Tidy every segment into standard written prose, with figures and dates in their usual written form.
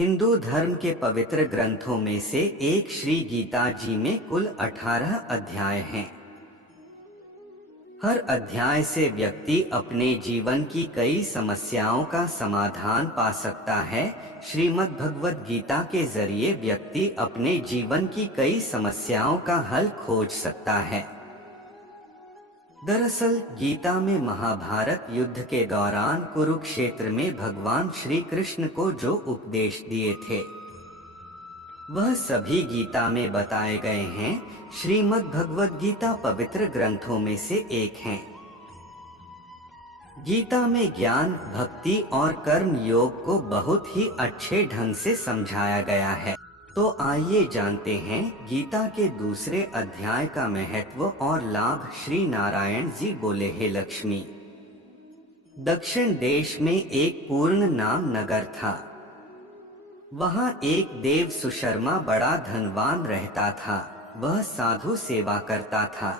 हिंदू धर्म के पवित्र ग्रंथों में से एक श्री गीता जी में कुल 18 अध्याय हैं। हर अध्याय से व्यक्ति अपने जीवन की कई समस्याओं का समाधान पा सकता है। श्रीमद् भगवद गीता के जरिए व्यक्ति अपने जीवन की कई समस्याओं का हल खोज सकता है। दरअसल गीता में महाभारत युद्ध के दौरान कुरुक्षेत्र में भगवान श्री कृष्ण को जो उपदेश दिए थे वह सभी गीता में बताए गए हैं। श्रीमद् भगवद गीता पवित्र ग्रंथों में से एक है। गीता में ज्ञान, भक्ति और कर्म योग को बहुत ही अच्छे ढंग से समझाया गया है। तो आइए जानते हैं गीता के दूसरे अध्याय का महत्व और लाभ। श्री नारायण जी बोले, हे लक्ष्मी, दक्षिण देश में एक पूर्ण नाम नगर था। वहाँ एक देव सुशर्मा बड़ा धनवान रहता था। वह साधु सेवा करता था।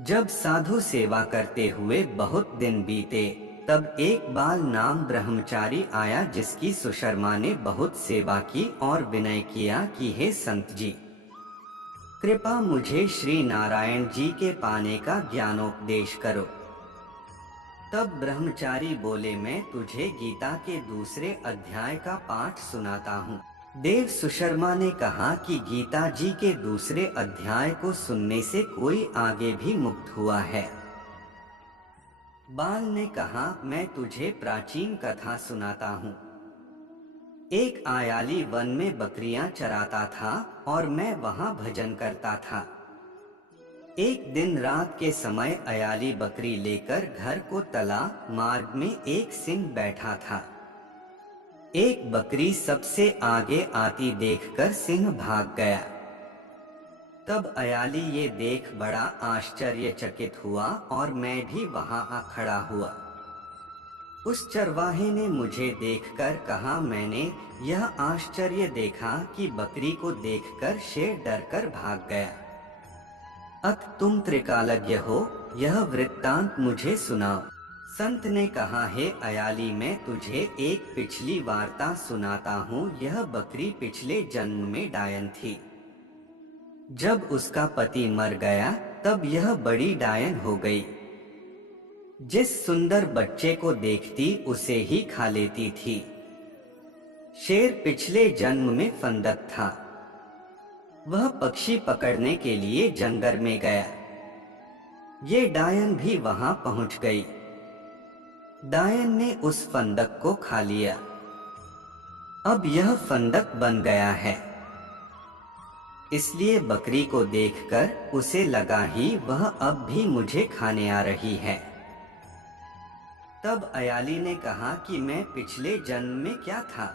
जब साधु सेवा करते हुए बहुत दिन बीते तब एक बाल नाम ब्रह्मचारी आया जिसकी सुशर्मा ने बहुत सेवा की और विनय किया कि हे संत जी, कृपा मुझे श्री नारायण जी के पाने का ज्ञानोपदेश करो। तब ब्रह्मचारी बोले, मैं तुझे गीता के दूसरे अध्याय का पाठ सुनाता हूँ। देव सुशर्मा ने कहा कि गीता जी के दूसरे अध्याय को सुनने से कोई आगे भी मुक्त हुआ है। बाल ने कहा, मैं तुझे प्राचीन कथा सुनाता हूँ। एक आयाली वन में बकरियां चराता था और मैं वहाँ भजन करता था। एक दिन रात के समय अयाली बकरी लेकर घर को तला। मार्ग में एक सिंह बैठा था। एक बकरी सबसे आगे आती देखकर सिंह भाग गया। तब अयाली ये देख बड़ा आश्चर्यचकित हुआ और मैं भी वहां आ खड़ा हुआ। उस चरवाहे ने मुझे देखकर कहा, मैंने यह आश्चर्य देखा कि बकरी को देखकर शेर डरकर भाग गया। अत तुम त्रिकालज्ञ हो, यह वृत्तांत मुझे सुनाओ। संत ने कहा, हे अयाली, मैं तुझे एक पिछली वार्ता सुनाता हूँ। यह बकरी पिछले जन्म में डायन थी। जब उसका पति मर गया तब यह बड़ी डायन हो गई। जिस सुंदर बच्चे को देखती उसे ही खा लेती थी। शेर पिछले जन्म में फंदक था। वह पक्षी पकड़ने के लिए जंगल में गया। ये डायन भी वहां पहुंच गई। डायन ने उस फंदक को खा लिया। अब यह फंदक बन गया है। इसलिए बकरी को देखकर उसे लगा ही वह अब भी मुझे खाने आ रही है। तब अयाली ने कहा कि मैं पिछले जन्म में क्या था?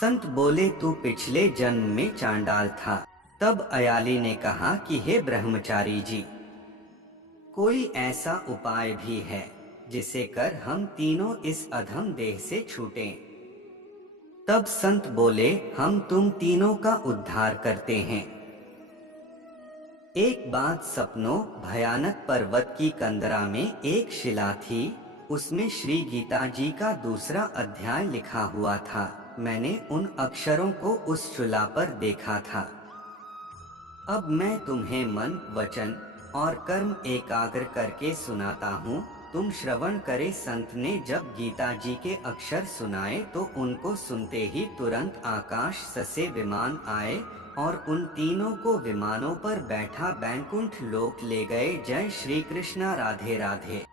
संत बोले, तू पिछले जन्म में चांडाल था। तब अयाली ने कहा कि हे ब्रह्मचारी जी, कोई ऐसा उपाय भी है जिसे कर हम तीनों इस अधम देह से छूटें? तब संत बोले, हम तुम तीनों का उद्धार करते हैं। एक बात सपनों, भयानक पर्वत की कंदरा में एक शिला थी। उसमें श्री गीता जी का दूसरा अध्याय लिखा हुआ था। मैंने उन अक्षरों को उस शिला पर देखा था। अब मैं तुम्हें मन, वचन और कर्म एकाग्र करके सुनाता हूँ। तुम श्रवण करे। संत ने जब गीता जी के अक्षर सुनाए तो उनको सुनते ही तुरंत आकाश से विमान आए और उन तीनों को विमानों पर बैठा बैकुंठ लोक ले गए। जय श्री कृष्णा। राधे राधे।